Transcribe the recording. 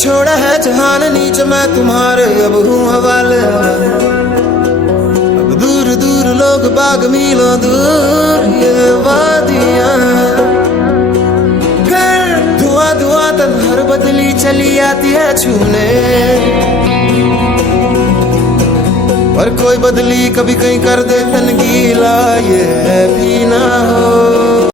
छोड़ा है जहान नीचे मैं तुम्हारे अब हूँ हवाले। अब दूर दूर लोग बाग मीलों दूर ये वादियाँ, फिर धुआं धुआं तन्हर बदली चली आती है छूने। पर कोई बदली कभी कहीं कर दे तन गीला, ये भी ना हो।